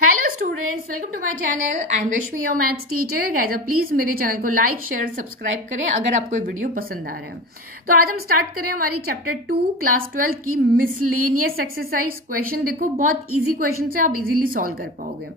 Hello students, welcome to my channel. I am Rashmi, your maths teacher. Guys, आप please मेरे channel को like share subscribe करें अगर आपको वीडियो पसंद आ रहा है। तो आज हम स्टार्ट करें हमारी चैप्टर 2 क्लास 12 की मिसलेनियस एक्सरसाइज। क्वेश्चन देखो, बहुत इजी क्वेश्चन है, आप इजीली सॉल्व कर पाओगे।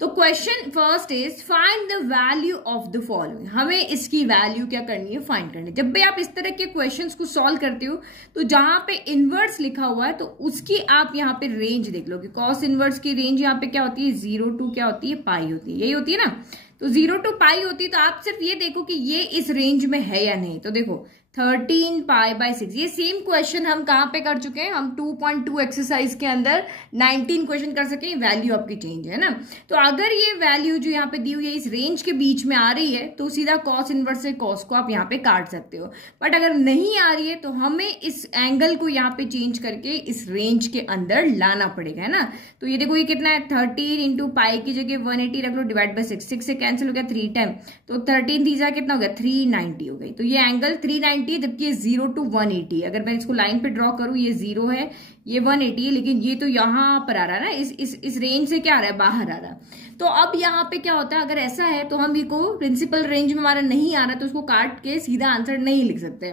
तो question first is find the value of the following. हमें इसकी वैल्यू क्या करनी है, फाइंड करनी है। जब भी आप इस तरह के क्वेश्चंस को सॉल्व करते हो तो जहां पे इनवर्स लिखा हुआ है तो उसकी आप यहाँ पे रेंज देख लो कि कॉस इनवर्स की रेंज यहाँ पे क्या होती है, 0 to क्या होती है, पाई होती है। यही होती है ना, तो 0 to पाई होती है। तो आप सिर्फ ये देखो कि ये इस रेंज में है या नहीं। तो देखो 13 पाई बाय 6, ये सेम क्वेश्चन हम कहां पे कर चुके हैं, हम 2.2 एक्सरसाइज के अंदर 19 क्वेश्चन कर सके। वैल्यू आपकी चेंज है ना। तो अगर ये वैल्यू जो यहाँ पे दी हुई है इस रेंज के बीच में आ रही है तो सीधा कॉस इनवर्स से कॉस को आप यहाँ पे काट सकते हो। बट अगर नहीं आ रही है तो हमें इस एंगल को यहाँ पे चेंज करके इस रेंज के अंदर लाना पड़ेगा, है ना। तो ये देखो, ये कितना है, 13 इंटू पाई की जगह 180 रख लो, डिवाइड बाय 6, 6 से कैंसिल हो गया 3 टाइम, तो 13 तीजा कितना हो गया, 390 हो गई। तो ये एंगल 390 है, जबकि ये 0 to 180। अगर मैं इसको लाइन पे ड्रॉ करूं, ये 0 है, ये 180 है, लेकिन ये तो यहां पर आ रहा है ना, इस रेंज से क्या आ रहा है, बाहर आ रहा है। तो अब यहाँ पे क्या होता है, अगर ऐसा है तो हम इसको प्रिंसिपल रेंज में हमारा नहीं आ रहा तो उसको काट के सीधा आंसर नहीं लिख सकते।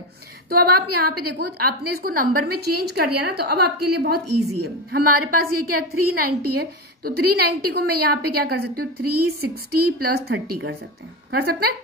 तो अब आप यहाँ पे देखो, आपने इसको नंबर में चेंज कर दिया ना, तो अब आपके लिए बहुत ईजी है। हमारे पास ये क्या है, 390 है, तो 390 को मैं यहाँ पे क्या कर सकती हूँ, 360 प्लस 30 कर सकते हैं,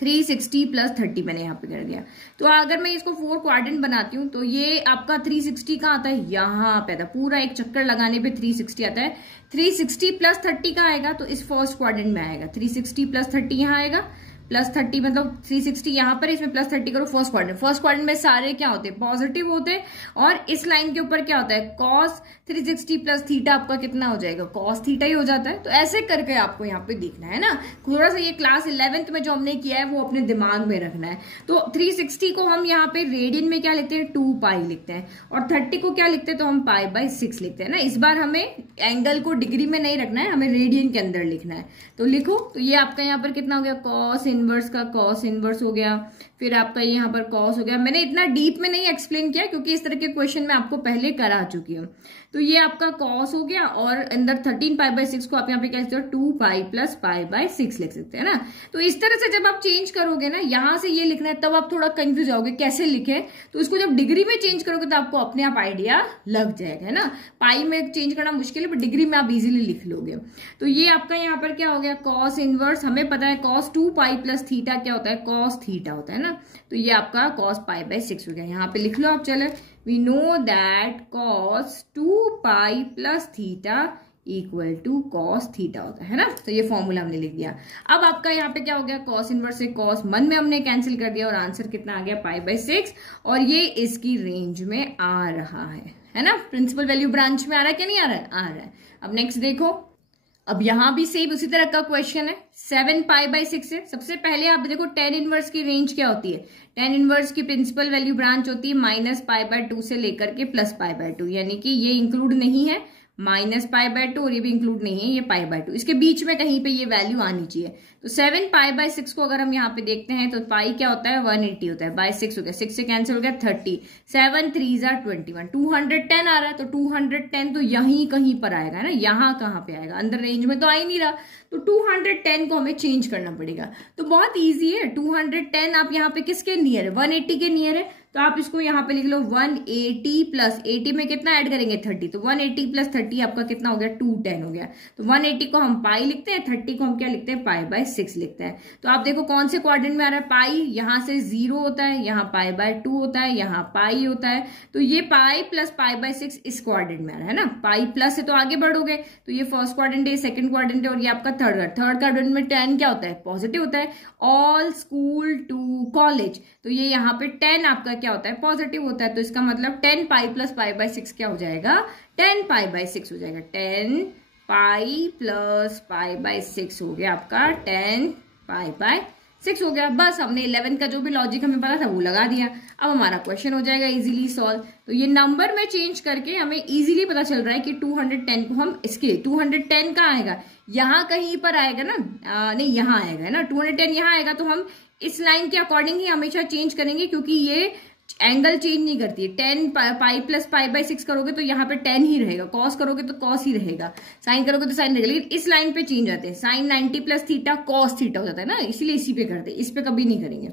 360 प्लस 30 मैंने यहाँ पे कर दिया। तो अगर मैं इसको 4 क्वाड्रेंट बनाती हूँ तो ये आपका 360 कहाँ आता है, यहाँ पे आता है। पूरा एक चक्कर लगाने पे 360 आता है। 360 प्लस 30 कहाँ आएगा, तो इस फर्स्ट क्वाड्रेंट में आएगा। 360 प्लस 30 यहाँ आएगा, प्लस 30 मतलब 360 यहाँ पर, इसमें प्लस 30 करो फर्स्ट क्वाड्रेंट। फर्स्ट क्वाड्रेंट में सारे क्या होते हैं, पॉजिटिव होते हैं। और इस लाइन के ऊपर क्या होता है, कॉस 360 प्लस थीटा आपका कितना हो जाएगा, कॉस थीटा ही हो जाता है। तो ऐसे करके आपको यहाँ पे देखना है ना। थोड़ा सा ये क्लास 11th में जो हमने किया है वो अपने दिमाग में रखना है। तो 360 को हम यहाँ पे रेडियन में क्या लिखते हैं, 2 पाई लिखते हैं, और 30 को क्या लिखते हैं, तो हम पाई बाय 6 लिखते हैं ना। इस बार हमें एंगल को डिग्री में नहीं रखना है, हमें रेडियन के अंदर लिखना है। तो लिखो, तो ये आपका यहाँ पर कितना हो गया, कॉस इनवर्स का कॉस इनवर्स हो गया, फिर आपका यहाँ पर कॉस हो गया। मैंने इतना डीप में नहीं एक्सप्लेन किया क्योंकि इस तरह के क्वेश्चन मैं आपको पहले करा चुकी हूँ। तो ये आपका कॉस हो गया, और अंदर 13 पाई बाय 6 को आप यहाँ पे कह सकते हो 2 पाई प्लस पाई बाय 6 लिख सकते हैं ना। तो इस तरह से जब आप चेंज करोगे ना, यहां से ये लिखना है, तब आप थोड़ा कंफ्यूज होगे कैसे लिखे। तो इसको जब डिग्री में चेंज करोगे तो आपको अपने आप आइडिया लग जाएगा, है ना। पाई में चेंज करना मुश्किल है, बट डिग्री में आप इजीली लिख लोगे। तो ये आपका यहाँ पर क्या हो गया, कॉस इनवर्स। हमें पता है कॉस 2 पाई प्लस थीटा क्या होता है, कॉस थीटा होता है ना। तो ये आपका कॉस पाई बाय 6 हो गया। यहाँ पे लिख लो आप, चले we know that cos 2 pi plus theta equal to cos theta होता है ना। तो ये फॉर्मूला हमने लिख दिया। अब आपका यहाँ पे क्या हो गया, कॉस इनवर्स से कॉस 1 में हमने कैंसिल कर दिया, और आंसर कितना आ गया, पाई बाय 6, और ये इसकी रेंज में आ रहा है ना। प्रिंसिपल वैल्यू ब्रांच में आ रहा है क्या, नहीं आ रहा है, आ रहा है। अब नेक्स्ट देखो, अब यहां भी सेम उसी तरह का क्वेश्चन है, 7 पाई बाय 6 है। सबसे पहले आप देखो tan इनवर्स की रेंज क्या होती है। tan इनवर्स की प्रिंसिपल वैल्यू ब्रांच होती है माइनस पाई बाय 2 से लेकर के प्लस पाई बाय 2, यानी कि ये इंक्लूड नहीं है माइनस पाई बाय 2, और ये भी इंक्लूड नहीं है ये पाई बाय 2। इसके बीच में कहीं पे ये वैल्यू आनी चाहिए। तो 7 पाई बाय 6 को अगर हम यहाँ पे देखते हैं तो पाई क्या होता है, 180 होता है, बाय 6 हो गया, 6 से कैंसिल हो गया 30, 7 3 21, 210 आ रहा है। तो 210 तो यहीं कहीं पर आएगा ना, यहाँ कहाँ पे आएगा, अंदर रेंज में तो आ ही नहीं रहा। तो 210 को हमें चेंज करना पड़ेगा। तो बहुत ईजी है। 210 आप यहाँ पे किसके नियर है, 180 के नियर है, तो आप इसको यहाँ पे लिख लो 180 प्लस 80 में कितना ऐड करेंगे, 30। तो 180 प्लस 30 आपका कितना हो गया, 210 हो गया। तो 180 को हम पाई लिखते हैं, 30 को हम क्या लिखते हैं, पाई बाय 6 लिखते हैं। तो आप देखो कौन से क्वाड्रेंट में आ रहा है, पाई यहाँ से 0 होता है, यहाँ पाई बाय 2 होता है, यहाँ पाई होता है। तो ये पाई प्लस पाई बाय 6 इस क्वाड्रेंट में आ रहा है ना। पाई प्लस है तो आगे बढ़ोगे, तो ये फर्स्ट क्वाड्रेंट है, सेकंड क्वाड्रेंट है, और ये आपका थर्ड क्वाड्रेंट में 10 क्या होता है, पॉजिटिव होता है। ऑल स्कूल टू कॉलेज, तो ये यहाँ पे 10 आपका क्या होता है, पॉजिटिव होता है। तो इसका मतलब 10 पाई प्लस पाई बाय 6 क्या हो जाएगा, 10 पाई बाय 6 हो जाएगा। 10 पाई प्लस पाई बाय 6 हो गया आपका 10 पाई बाय 6 हो गया। बस हमने 11 का जो भी लॉजिक हमें पता था वो लगा दिया। अब हमारा क्वेश्चन हो जाएगा इजीली सॉल्व। तो ये नंबर में चेंज करके हमें इजीली पता चल रहा है कि 210 को हम इसके 210 का आएगा, यहाँ कहीं पर आएगा ना, नहीं यहाँ आएगा, है ना। 210 यहाँ आएगा, तो हम इस लाइन के अकॉर्डिंग ही हमेशा चेंज करेंगे, क्योंकि ये एंगल चेंज नहीं करती है। 10 पाई प्लस पाई बाय 6 करोगे तो यहाँ पे 10 ही रहेगा, कॉस करोगे तो कॉस ही रहेगा, साइन करोगे तो साइन रहेगा, लेकिन इस लाइन पे चेंज आते हैं। Sine 90 plus theta cos theta हो जाता है ना, इसीलिए इसी पे करते हैं, इस पे कभी नहीं करेंगे।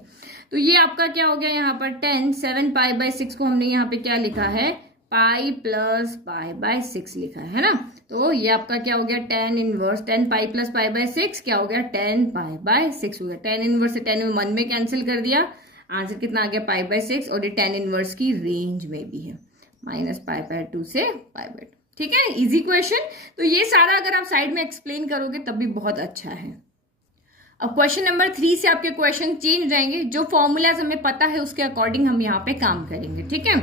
तो ये आपका क्या हो गया यहाँ पर 10, 7 पाई बाय 6 को हमने यहाँ पे क्या लिखा है, पाई प्लस पाई बाय 6 लिखा है ना। तो ये आपका क्या हो गया 10 inverse 10 pi plus pi by 6 क्या हो गया 10 पाई बाय 6 हो गया। 10 इनवर्स से 10 में 1 में कैंसिल कर दिया, आंसर कितना आ गया पाई बाय 6, और ये 10 इनवर्स की रेंज में भी है, माइनस पाई बाय 2 से पाई बाय 2। ठीक है, इजी क्वेश्चन। तो ये सारा अगर आप साइड में एक्सप्लेन करोगे तब भी बहुत अच्छा है। अब क्वेश्चन नंबर 3 से आपके क्वेश्चन चेंज जाएंगे, जो फॉर्मूलाज हमें पता है उसके अकॉर्डिंग हम यहाँ पे काम करेंगे। ठीक है,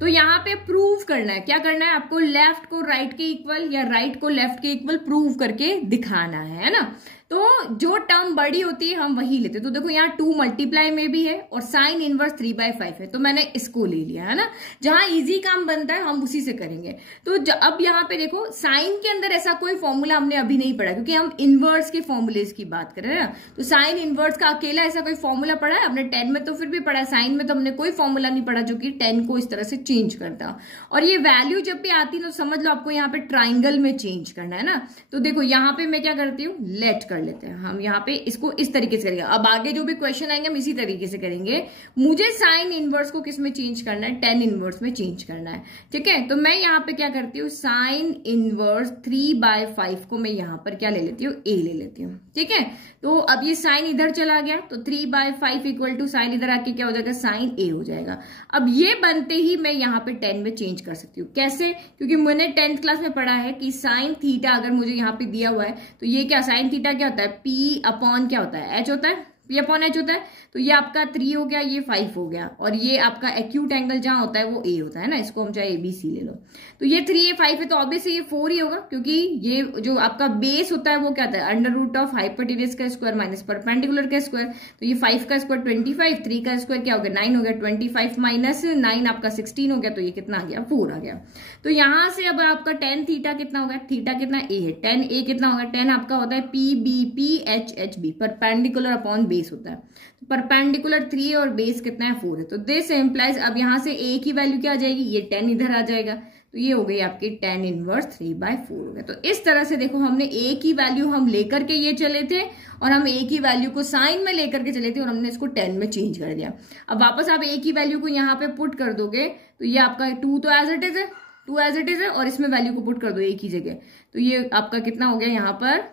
तो यहाँ पे प्रूव करना है, क्या करना है आपको, लेफ्ट को राइट के इक्वल या राइट को लेफ्ट के इक्वल प्रूव करके दिखाना है ना। तो जो टर्म बड़ी होती है हम वही लेते हैं। तो देखो यहाँ 2 मल्टीप्लाई में भी है और साइन इनवर्स 3/5 है, तो मैंने इसको ले लिया है ना। जहां इजी काम बनता है हम उसी से करेंगे। तो अब यहाँ पे देखो साइन के अंदर ऐसा कोई फॉर्मूला हमने अभी नहीं पढ़ा, क्योंकि हम इनवर्स के फॉर्मूलेज की बात कर रहे हैं ना। तो साइन इनवर्स का अकेला ऐसा कोई फॉर्मूला पढ़ा है हमने 10 में, तो फिर भी पढ़ा है। साइन में तो हमने कोई फॉर्मूला नहीं पढ़ा जो कि 10 को इस तरह से चेंज करता। और ये वैल्यू जब भी आती है तो समझ लो आपको यहाँ पे ट्राइंगल में चेंज करना है ना। तो देखो यहाँ पे मैं क्या करती हूँ, लेट कर लेते हैं हम, यहाँ पे इसको इस तरीके से करेंगे। अब आगे जो भी क्वेश्चन आएंगे हम इसी तरीके से करेंगे। मुझे साइन इनवर्स को किस में चेंज करना है, 10 इनवर्स में चेंज करना है। ठीक है, तो मैं यहाँ पे क्या करती हूँ, साइन इनवर्स 3/5 को मैं यहाँ पर क्या ले लेती हूँ, ए ले लेती हूँ। ठीक है, तो अब ये साइन इधर चला गया तो 3/5 इक्वल टू साइन इधर आके क्या हो जाएगा, साइन ए हो जाएगा। अब ये बनते ही मैं यहाँ पे 10 में चेंज कर सकती हूँ। कैसे, क्योंकि मैंने 10th क्लास में पढ़ा है कि साइन थीटा अगर मुझे यहाँ पे दिया हुआ है तो ये क्या, साइन थीटा क्या होता है, पी अपॉन क्या होता है, एच होता है, पी अपॉन एच होता है। तो ये आपका 3 हो गया, ये 5 हो गया, और ये आपका एक्यूट एंगल जहां होता है वो ए होता है ना। इसको हम चाहे ABC ले लो, तो ये 3 ये 5 है, तो ऑब्वियसली ये 4 ही होगा, क्योंकि ये जो आपका बेस होता है वो क्या होता है, अंडर रूट ऑफ हाइपोटेनस का स्क्वायर माइनस परपेंडिकुलर का स्क्वायर। तो ये 5 का स्क्वायर 25, 3 का स्क्वायर क्या हो गया 9 हो गया, 25 माइनस 9 आपका 16 हो गया, तो ये कितना आ गया 4 आ गया। तो यहां से अब आपका tan थीटा कितना होगा, थीटा कितना ए है, tan ए कितना होगा, tan आपका होता है PBP HHB, perpendicular upon base होता है। तो परपेंडिकुलर 3 और बेस कितना है 4 है, तो दिस इम्प्लाइज अब यहां से ए की वैल्यू क्या आ जाएगी, ये 10 इधर आ जाएगा, तो ये हो गई आपकी tan इनवर्स 3/4 हो गया। तो इस तरह से देखो हमने ए की वैल्यू हम लेकर के ये चले थे, और हम ए की वैल्यू को साइन में लेकर के चले थे, और हमने इसको 10 में चेंज कर दिया। अब वापस आप ए की वैल्यू को यहाँ पे पुट कर दोगे तो ये आपका 2 तो एज इट इज है, 2 एज इट इज है, और इसमें वैल्यू को पुट कर दो ए की जगह, तो ये आपका कितना हो गया यहाँ पर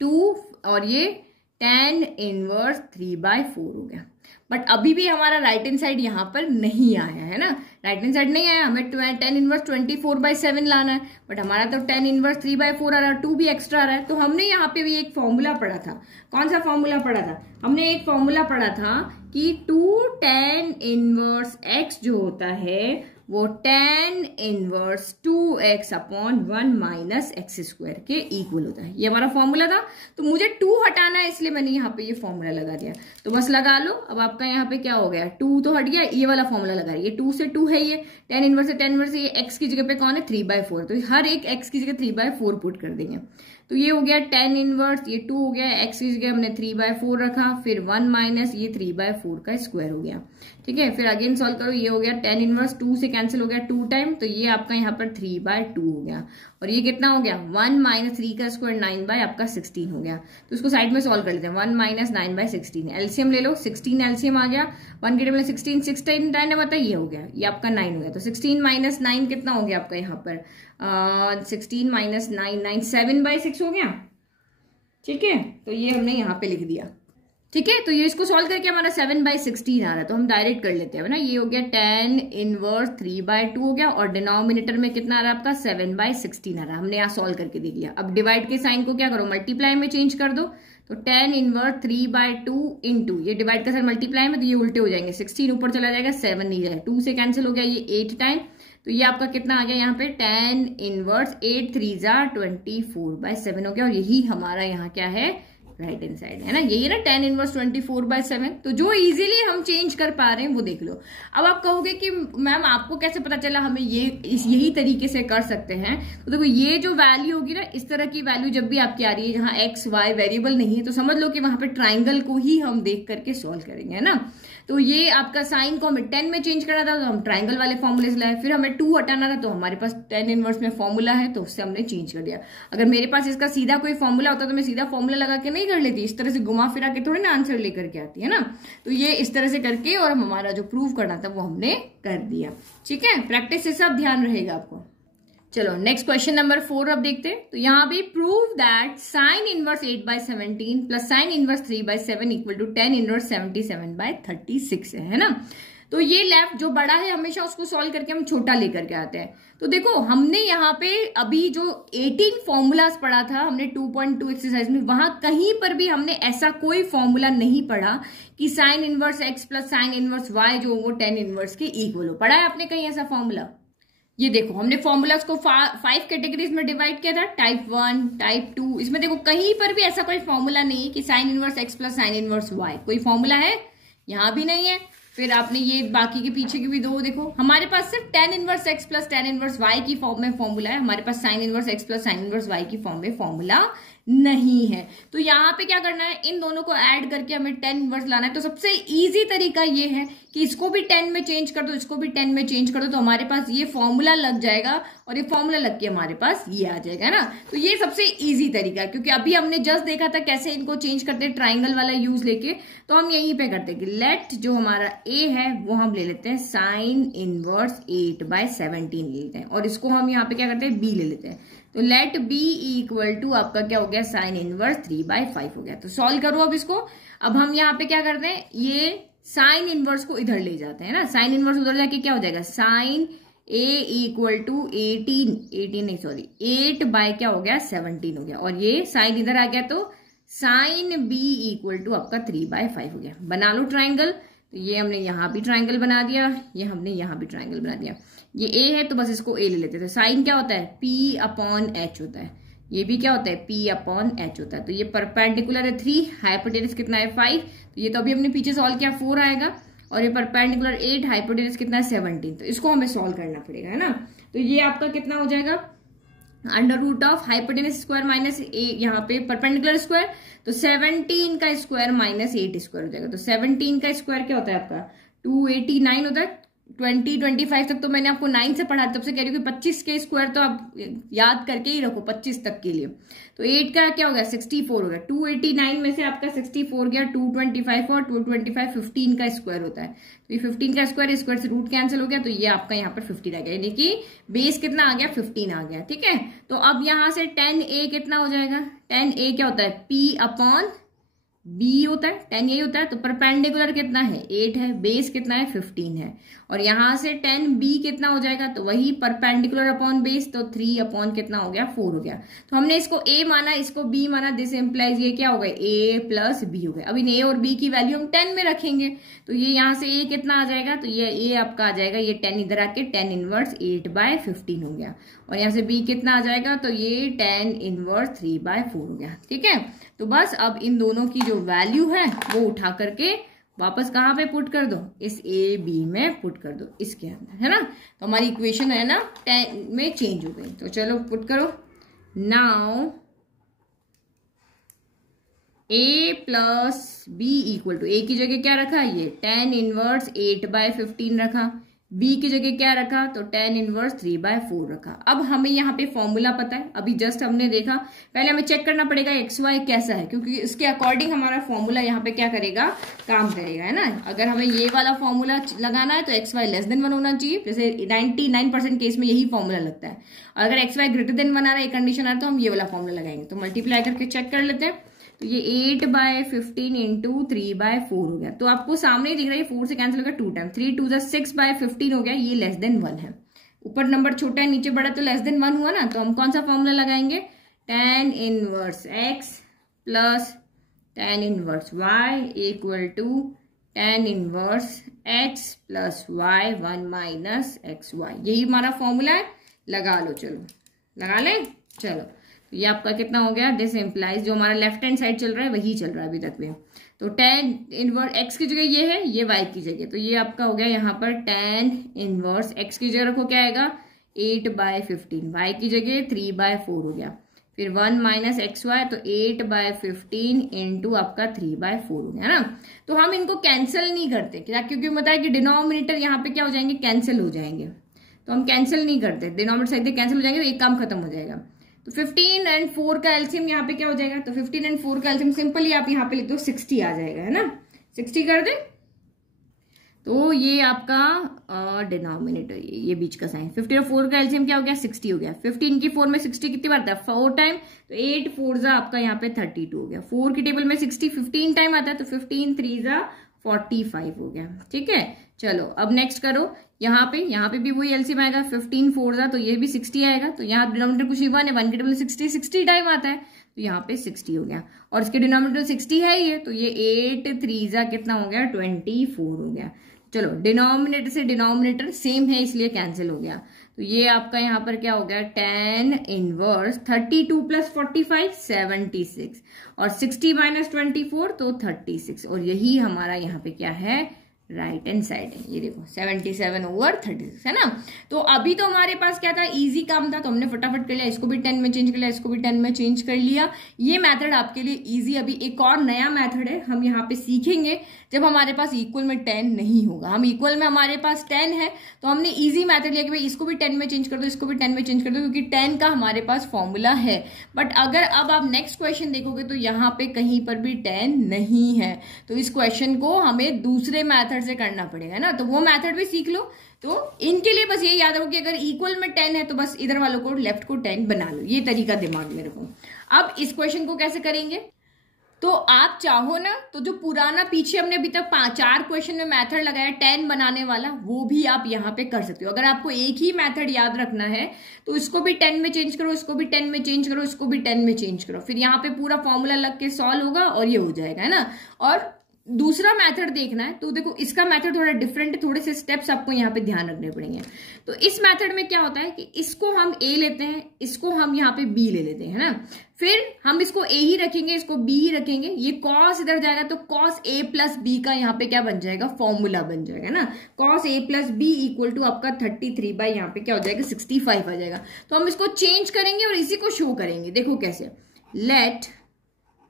2, और ये tan इनवर्स 3/4 हो गया। बट अभी भी हमारा राइट हैंड साइड यहाँ पर नहीं आया है ना, राइट हैंड साइड नहीं आया, हमें tan इनवर्स 24/7 लाना है, बट हमारा तो tan इनवर्स 3/4 आ रहा है, 2 भी एक्स्ट्रा आ रहा है। तो हमने यहाँ पे भी एक फॉर्मूला पढ़ा था, कौन सा फॉर्मूला पढ़ा था, हमने एक फॉर्मूला पढ़ा था कि 2 tan इनवर्स x जो होता है वो tan inverse 2x upon 1 minus x square के इक्वल होता है। ये हमारा फॉर्मूला था, तो मुझे 2 हटाना है, इसलिए मैंने यहाँ पे ये फॉर्मूला लगा दिया। तो बस लगा लो, अब आपका यहाँ पे क्या हो गया, 2 तो हट गया, ये वाला फॉर्मूला लगा रही है, 2 से 2 है, ये tan इनवर्स से tan इनवर्स, ये x की जगह पे कौन है 3/4, तो हर एक x की जगह 3/4 पुट कर देंगे। तो ये हो गया tan इनवर्स, ये 2 हो गया, x की जगह हमने 3/4 रखा, फिर 1 माइनस ये 3/4 का स्क्वायर हो गया। ठीक है, फिर अगेन सॉल्व करो, ये हो गया tan इनवर्स 2 से कैंसिल हो गया 2 टाइम, तो ये आपका यहाँ पर 3/2 हो गया, और ये कितना हो गया 1 माइनस 3 का स्क्वायर 9 आपका 16 हो गया। तो इसको साइड में सॉल्व कर लेते हैं, 1 माइनस 9/16, एलसीएम ले लो, 16 एलसीएम आ गया, 1 के टेबल 16, 16 9 बता, ये हो गया, ये आपका 9 हो गया। तो 16 माइनस 9 कितना हो गया आपका यहाँ पर 16 माइनस 9 7/6 हो गया। ठीक है, तो ये हमने यहाँ पे लिख दिया। ठीक है, तो ये इसको सॉल्व करके हमारा 7/16 आ रहा है, तो हम डायरेक्ट कर लेते हैं ना। ये हो गया tan इनवर्स 3/2 हो गया, और डिनोमिनेटर में कितना आ रहा है आपका 7/16 आ रहा है, हमने यहाँ सॉल्व करके देख लिया। अब डिवाइड के साइन को क्या करो, मल्टीप्लाई में चेंज कर दो, तो tan इनवर्स 3/2 इंटू ये डिवाइड का साइन मल्टीप्लाई में, तो ये उल्टे हो जाएंगे, 16 ऊपर चला जाएगा, 7 नहीं जाएगा, 2 से कैंसिल हो गया, ये 8 टाइम, तो ये आपका कितना आ गया यहाँ पे tan इनवर्स 8 3 24/7 हो गया, और यही हमारा यहाँ क्या है राइट हैंड साइड है ना, यही ना tan इनवर्स 24/7। तो जो इजीली हम चेंज कर पा रहे हैं वो देख लो। अब आप कहोगे कि मैम आपको कैसे पता चला हमें ये यही तरीके से कर सकते हैं, तो देखो ये जो वैल्यू होगी ना, इस तरह की वैल्यू जब भी आपकी आ रही है जहां x y वेरिएबल नहीं है, तो समझ लो कि वहां पे ट्राइंगल को ही हम देख करके सॉल्व करेंगे, है ना। तो ये आपका साइन को हमें 10 में चेंज करना था तो हम ट्राइंगल वाले फॉर्मूले से लाए, फिर हमें 2 हटाना था तो हमारे पास tan इनवर्स में फॉर्मूला है तो उससे हमने चेंज कर दिया। अगर मेरे पास इसका सीधा कोई फॉर्मूला होता तो मैं सीधा फॉर्मूला लगा के नहीं कर लेती, इस तरह से घुमा फिरा के थोड़ी ना आंसर लेकर के आती है ना। तो ये इस तरह से करके और हमारा जो प्रूव करना था वो हमने कर दिया। ठीक है, प्रैक्टिस से सब ध्यान रहेगा आपको। चलो नेक्स्ट क्वेश्चन नंबर 4 अब देखते हैं। तो यहाँ पे prove that sine inverse 8/17 plus sine inverse 3/7 equal to tan inverse 77/36 है ना। तो ये लेफ्ट जो बड़ा है हमेशा उसको सॉल्व करके हम छोटा लेकर के आते हैं। तो देखो हमने यहाँ पे अभी जो 18 फॉर्मूलाज पढ़ा था हमने 2.2 एक्सरसाइज में, वहां कहीं पर भी हमने ऐसा कोई फॉर्मूला नहीं पढ़ा कि sign inverse x plus sine inverse y जो वो tan इनवर्स के इक्वल हो। पढ़ा है आपने कहीं ऐसा फॉर्मूला? ये देखो हमने फॉर्मूलाज को 5 कैटेगरीज में डिवाइड किया था, टाइप 1, टाइप 2। इसमें देखो कहीं पर भी ऐसा कोई फॉर्मूला नहीं है कि sign inverse x plus sine inverse y, कोई फॉर्मूला है? यहाँ भी नहीं है। फिर आपने ये बाकी के पीछे के भी दो देखो, हमारे पास सिर्फ tan inverse x plus tan inverse y की फॉर्म में फॉर्मूला है, हमारे पास sine inverse x plus sine inverse y की फॉर्म में फॉर्मूला नहीं है। तो यहाँ पे क्या करना है, इन दोनों को ऐड करके हमें tan इनवर्स लाना है। तो सबसे इजी तरीका ये है कि इसको भी 10 में चेंज कर दो, इसको भी 10 में चेंज कर दो, तो हमारे पास ये फॉर्मूला लग जाएगा और ये फॉर्मूला लग के हमारे पास ये आ जाएगा, है ना। तो ये सबसे इजी तरीका है, क्योंकि अभी हमने जस्ट देखा था कैसे इनको चेंज करते हैं ट्राइंगल वाला यूज लेके। तो हम यहीं पे करते हैं कि लेट जो हमारा a है वो हम ले लेते हैं साइन इनवर्स 8/17 ले लेते हैं, और इसको हम यहाँ पे क्या करते हैं b ले लेते हैं। तो लेट b इक्वल टू आपका क्या हो गया, साइन इनवर्स 3/5 हो गया। तो सॉल्व करो अब इसको। अब हम यहाँ पे क्या करते हैं, ये साइन इनवर्स को इधर ले जाते हैं ना, साइन इनवर्स उधर जाके क्या हो जाएगा, sine a equal to 8 by क्या हो गया 17 हो गया, और ये साइन इधर आ गया तो साइन b इक्वल टू आपका 3/5 हो गया। बना लो ट्राइंगल। तो ये हमने यहाँ भी ट्राइंगल बना दिया, ये हमने यहाँ भी ट्राइंगल बना दिया। ये a है तो बस इसको a ले लेते थे। साइन क्या होता है, p/h होता है, ये भी क्या होता है, p/h होता है। तो ये परपेंडिकुलर है 3, हाइपोटेनस कितना है 5, तो ये तो अभी हमने पीछे सॉल्व किया 4 आएगा, और ये परपेंडिकुलर 8, हाइपोटेनस कितना है 17, तो इसको हमें सॉल्व करना पड़ेगा, है ना। तो ये आपका कितना हो जाएगा, under root of hypotenuse square minus यहाँ पे परपेंडिकुलर स्क्वायर, तो 17 का स्क्वायर माइनस 8 स्क्वायर हो जाएगा। तो 17 का स्क्वायर क्या होता है आपका 289 होता है। 25 तक तो मैंने आपको 9 से पढ़ा, तब से कह रही हूँ कि 25 के स्क्वायर तो आप याद करके ही रखो 25 तक के लिए। तो 8 का क्या हो गया 64 हो गया, 289 में से आपका 64 गया, 225 और 225 15 का स्क्वायर होता है। तो ये 15 का स्क्वायर से रूट कैंसिल हो गया, तो ये आपका यहाँ पर 15 आ गया, यानी कि बेस कितना आ गया 15 आ गया। ठीक है, तो अब यहाँ से tan a कितना हो जाएगा, tan a क्या होता है p/b होता है, tan a होता है। तो परपेंडिकुलर कितना है 8 है, बेस कितना है 15 है, और यहां से tan b कितना हो जाएगा, तो वही परपेंडिकुलर अपॉन बेस, तो 3 अपॉन कितना हो गया 4 हो गया। तो हमने इसको a माना, इसको b माना, दिस इम्प्लाइज ये क्या हो गया a प्लस b हो गया। अब इन a और b की वैल्यू हम 10 में रखेंगे, तो ये यहाँ से a कितना आ जाएगा, तो ये a आपका आ जाएगा, ये 10 इधर आके tan इनवर्स 8/15 हो गया, और यहाँ से b कितना आ जाएगा, तो ये tan इनवर्स 3/4 हो गया। ठीक है, तो बस अब इन दोनों की जो वैल्यू है वो उठा करके वापस कहाँ पे पुट कर दो, इस a b में पुट कर दो, इसके अंदर, है ना। तो हमारी इक्वेशन है ना 10 में चेंज हो गई। तो चलो पुट करो। Now a plus b equal to, a की जगह क्या रखा, ये tan इनवर्स 8/15 रखा, b की जगह क्या रखा, तो tan इनवर्स 3/4 रखा। अब हमें यहाँ पे फॉर्मूला पता है, अभी जस्ट हमने देखा, पहले हमें चेक करना पड़ेगा xy कैसा है, क्योंकि इसके अकॉर्डिंग हमारा फॉर्मूला यहाँ पे क्या करेगा, काम करेगा, है ना। अगर हमें ये वाला फॉर्मूला लगाना है तो xy लेस देन 1 होना चाहिए, जैसे 99% केस में यही फॉर्मूला लगता है। और अगर xy ग्रेटर देन 1 आ रहा है, एक कंडीशन आ रहा है, तो हम ये वाला फॉर्मूला लगाएंगे। तो मल्टीप्लाई करके चेक कर लेते हैं। तो ये 8/15 इंटू 3/4 हो गया, तो आपको सामने दिख रहा है 4 से कैंसिल होगा 2 टाइम, 3 2 6/15 हो गया, ये लेस देन 1 है। ऊपर नंबर छोटा है नीचे बड़ा, तो लेस देन 1 हुआ ना। तो हम कौन सा फॉर्मूला लगाएंगे, tan inverse x plus tan inverse y equal to tan inverse x plus y 1 minus xy, यही हमारा फॉर्मूला है। लगा लो, चलो लगा लें। चलो तो ये आपका कितना हो गया, दिस इम्प्लाइज जो हमारा लेफ्ट हैंड साइड चल रहा है वही चल रहा है अभी तक में। तो tan इनवर्स x की जगह ये है, ये y की जगह, तो ये आपका हो गया यहाँ पर tan इनवर्स x की जगह रखो क्या आएगा 8/15, y की जगह 3/4 हो गया। फिर 1 माइनस एक्स वाई, तो 8/15 इंटू आपका 3/4 हो गया ना। तो हम इनको कैंसिल नहीं करते क्या, क्योंकि बताया कि डिनोमिनेटर यहाँ पे क्या हो जाएंगे, कैंसिल हो जाएंगे, तो हम कैंसिल नहीं करते, डिनोमिनेटर साइड कैंसिल हो जाएंगे, तो एक काम खत्म हो जाएगा। तो 15 और 4 का एलसीएम यहाँ पे क्या हो जाएगा, तो 15 और 4 का एलसीएम सिंपली आप यहाँ पे लिख दो 60 आ जाएगा, है ना, 60 कर दे। तो ये आपका डिनोमिनेटर, ये बीच का साइन, 15 और 4 का एलसीएम क्या हो गया, 60 हो गया। 15 की 4 में 60 कितनी बार आता है, 4 टाइम, तो 8 4 जा आपका यहाँ पे 32 हो गया। 4 की टेबल में 60 15 टाइम आता है, तो 15 3 जा 45 हो गया। ठीक है, चलो अब नेक्स्ट करो, यहाँ पे भी वही एलसीएम आएगा, 15 4 जा, तो ये भी 60 आएगा। तो यहाँ डिनोमिनेटर कुछ ही 1 है, 1 की टेबल में 60 टाइम आता है, तो यहाँ पे 60 हो गया, और इसके डिनोमिनेटर 60 है ये, तो ये 8 3 जा कितना हो गया, 24 हो गया। चलो डिनोमिनेटर से डिनोमिनेटर सेम है इसलिए कैंसिल हो गया। तो ये आपका यहाँ पर क्या हो गया, tan इनवर्स 32 प्लस 45 76, और 60 माइनस 24 तो 36, और यही हमारा यहाँ पे क्या है, राइट हैंड साइड है। ये देखो 77/36 है ना। तो अभी तो हमारे पास क्या था, इजी काम था, तो हमने फटाफट कर लिया, इसको भी 10 में चेंज कर लिया, इसको भी 10 में चेंज कर लिया। ये मेथड आपके लिए इजी। अभी एक और नया मेथड है, हम यहाँ पे सीखेंगे जब हमारे पास इक्वल में 10 नहीं होगा। हम इक्वल में हमारे पास 10 है, तो हमने इजी मेथड लिया कि भाई इसको भी 10 में चेंज कर दो, इसको भी 10 में चेंज कर दो, क्योंकि 10 का हमारे पास फॉर्मूला है। बट अगर अब आप नेक्स्ट क्वेश्चन देखोगे तो यहाँ पे कहीं पर भी 10 नहीं है, तो इस क्वेश्चन को हमें दूसरे मेथड से करना पड़ेगा ना, तो वो मेथड भी सीख लो। तो इनके लिए बस ये याद रखो कि अगर इक्वल में 10 है तो बस इधर वालों को लेफ्ट को 10 बना लो, ये तरीका दिमाग में रखो। अब इस क्वेश्चन को कैसे करेंगे, तो आप चाहो ना तो जो पुराना पीछे हमने अभी तक 4 क्वेश्चन में मेथड लगाया 10 बनाने वाला, वो भी आप यहाँ पे कर सकते हो। अगर आपको एक ही मेथड याद रखना है तो इसको भी 10 में चेंज करो, इसको भी 10 में चेंज करो, इसको भी 10 में चेंज करो, फिर यहाँ पे पूरा फॉर्मूला लग के सॉल्व होगा और ये हो जाएगा, है ना। और दूसरा मेथड देखना है तो देखो इसका मेथड थोड़ा डिफरेंट है, थोड़े से स्टेप्स आपको यहाँ पे ध्यान रखने पड़ेंगे। तो इस मेथड में क्या होता है कि इसको हम a लेते हैं, इसको हम यहाँ पे b ले लेते हैं, है ना। फिर हम इसको a ही रखेंगे, इसको b ही रखेंगे, ये cos इधर जाएगा तो cos a प्लस b का यहाँ पे क्या बन जाएगा, फॉर्मूला बन जाएगा ना। cos a plus b equal to आपका 33 बाई यहाँ पे क्या हो जाएगा, 65 आ जाएगा। तो हम इसको चेंज करेंगे और इसी को शो करेंगे। देखो कैसे, let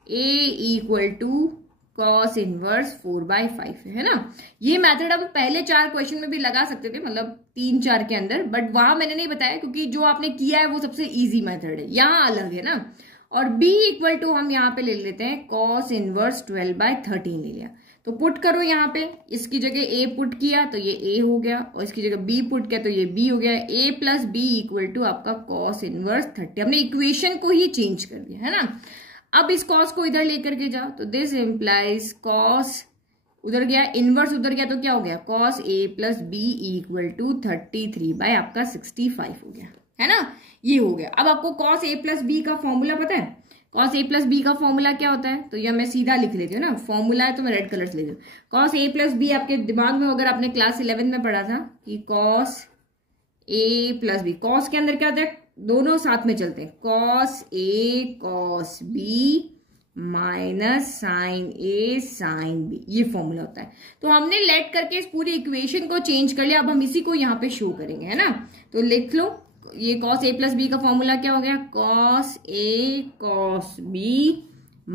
a equal to cos inverse 4/5 है ना। ये मेथड हम पहले 4 क्वेश्चन में भी लगा सकते थे, मतलब 3-4 के अंदर, बट वहां मैंने नहीं बताया क्योंकि जो आपने किया है वो सबसे इजी मेथड है, यहाँ अलग है ना। और b इक्वल टू हम यहाँ पे ले लेते हैं cos इनवर्स 12/13 ले लिया, तो पुट करो यहाँ पे, इसकी जगह a पुट किया तो ये a हो गया, और इसकी जगह b पुट किया तो ये b हो गया। a plus b equal to आपका cos इनवर्स 30, हमने इक्वेशन को ही चेंज कर दिया, है ना। अब इस cos को इधर लेकर के जाओ, तो दिस इंप्लाइज cos उधर गया, इनवर्स उधर गया, तो क्या हो गया, cos a plus b equal to 33 by आपका 65 हो गया, है ना। ये हो गया। अब आपको cos a प्लस b का फॉर्मूला पता है, cos a प्लस b का फॉर्मूला क्या होता है, तो ये मैं सीधा लिख लेती हूँ ना, फॉर्मूला है तो मैं रेड कलर से लिख रही हूँ। cos a प्लस b आपके दिमाग में अगर आपने क्लास 11 में पढ़ा था कि cos a plus b, cos के अंदर क्या होता है, दोनों साथ में चलते हैं, cos a cos b minus sine a sine b, ये फॉर्मूला होता है। तो हमने लेट करके इस पूरी इक्वेशन को चेंज कर लिया, अब हम इसी को यहाँ पे शो करेंगे, है ना। तो लिख लो, ये cos a प्लस b का फॉर्मूला क्या हो गया, cos a cos b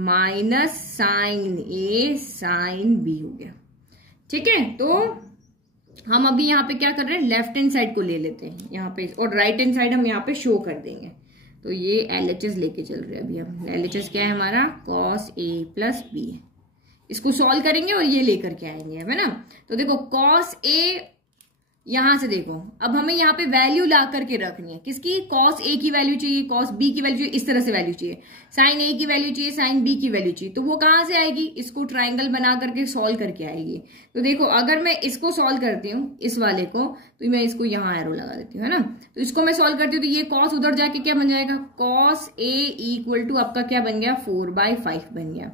minus sine a sine b हो गया। ठीक है, तो हम अभी यहाँ पे क्या कर रहे हैं, लेफ्ट हैंड साइड को ले लेते हैं यहाँ पे, और राइट हैंड साइड हम यहाँ पे शो कर देंगे। तो ये LHS लेके चल रहे हैं अभी हम, LHS क्या है हमारा, cos a प्लस b है, इसको सॉल्व करेंगे और ये लेकर के आएंगे, है ना। तो देखो cos a, यहां से देखो अब हमें यहाँ पे वैल्यू ला करके रखनी है, किसकी, cos a की वैल्यू चाहिए, cos b की वैल्यू चाहिए, इस तरह से वैल्यू चाहिए, sin a की वैल्यू चाहिए, sin b की वैल्यू चाहिए। तो वो कहाँ से आएगी, इसको ट्राइंगल बना करके सॉल्व करके आएगी। तो देखो अगर मैं इसको सॉल्व करती हूँ इस वाले को, तो मैं इसको यहाँ एरो लगा देती हूँ, है ना। तो इसको मैं सॉल्व करती हूँ तो ये cos उधर जाके क्या बन जाएगा, cos a इक्वल टू आपका क्या बन गया, 4/5 बन गया।